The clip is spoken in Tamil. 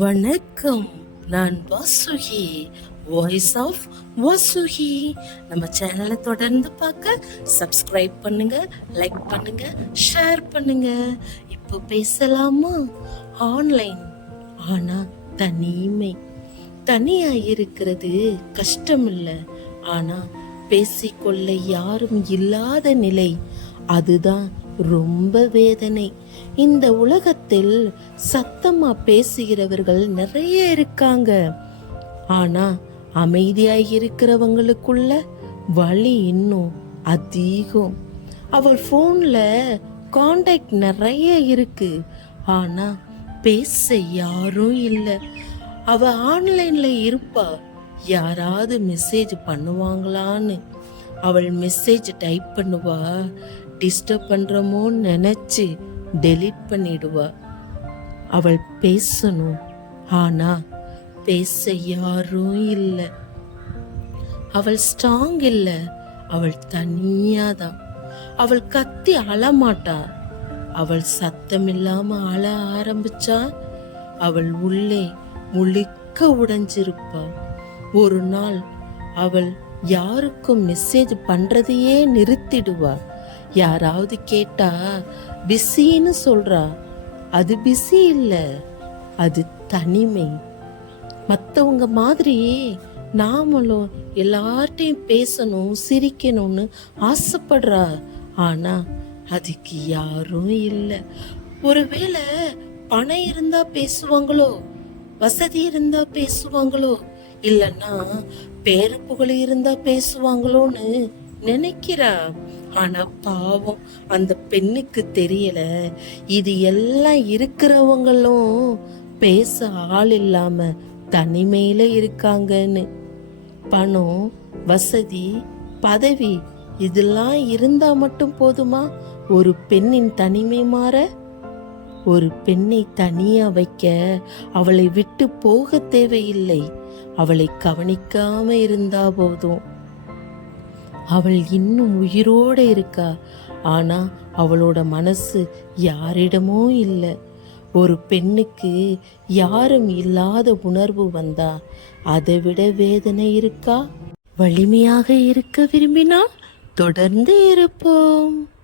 வணக்கம். நான் வாசுகி, வாய்ஸ் ஆஃப் வாசுகி. நம்ம சேனலை தொடர்ந்து பார்க்க சப்ஸ்கிரைப் பண்ணுங்க, லைக் பண்ணுங்க, ஷேர் பண்ணுங்க. இப்போ பேசலாமா? ஆன்லைன் ஆனா தனிமை. தனியா இருக்கிறது கஷ்டம் இல்லை, ஆனா பேசிக்கொள்ள யாரும் இல்லாத நிலை, அதுதான் ரொம்ப வேதனை. இந்த உலகத்தில் சத்தமா பேசுகிறவர்கள் நிறைய இருக்காங்க, ஆனா அமைதியாய் இருக்கிறவங்களுக்குள்ள வலி இன்னும் அதிகம். அவள் போன்ல கான்டாக்ட் நிறைய இருக்கு, ஆனா பேச யாரும் இல்லை. அவ ஆன்லைன்ல இருப்பா, யாராவது மெசேஜ் பண்ணுவாங்களான்னு. அவள் மெசேஜ் டைப் பண்ணுவா, டிஸ்டர்ப் பண்றோமோன்னு நினைச்சு டெலீட் பண்ணிடுவா. அவள் பேசணும், ஆனா பேச யாரும் இல்லை. அவள் ஸ்ட்ராங் இல்லை, அவள் தனியாதான். அவள் கத்தி அழமாட்டா, அவள் சத்தம் இல்லாம அழ ஆரம்பிச்சா அவள் உள்ளே முழுக்க உடைஞ்சிருப்பா. ஒரு நாள் அவள் யாருக்கும் மெசேஜ் பண்றதையே நிறுத்திடுவா. யாராவது கேட்டா பிஸின்னு சொல்றா. அது பிஸி இல்ல, அது தனிமை. மற்றவங்க மாதிரி நாமளும் எல்லார்ட்டையும் பேசணும், சிரிக்கணும்னு ஆசைப்படுறா, ஆனா அதுக்கு யாரும் இல்லை. ஒருவேளை பணம் இருந்தா பேசுவாங்களோ, வசதி இருந்தா பேசுவாங்களோ, இல்லைன்னா பேரு புகழ் இருந்தா பேசுவாங்களோன்னு நினைக்கிறா. ஆனா பாவம் அந்த பெண்ணுக்கு தெரியல, இது எல்லாம் இருக்கிறவங்களும் பேச ஆள் இல்லாம தனிமையில இருக்காங்கன்னு. பணம், வசதி, பதவி இதெல்லாம் இருந்தா மட்டும் போதுமா ஒரு பெண்ணின் தனிமை மாற? ஒரு பெண்ணை தனியா வைக்க அவளை விட்டு போக தேவையில்லை, அவளை கவனிக்காம இருந்தா போதும். அவள் இன்னும் உயிரோட இருக்கா, ஆனா அவளோட மனசு யாரிடமோ இல்லை. ஒரு பெண்ணுக்கு யாரும் இல்லாத உணர்வு வந்தா அதை விட வேதனை இருக்கா? வலிமையாக இருக்க விரும்பினால் தொடர்ந்து இருப்போம்.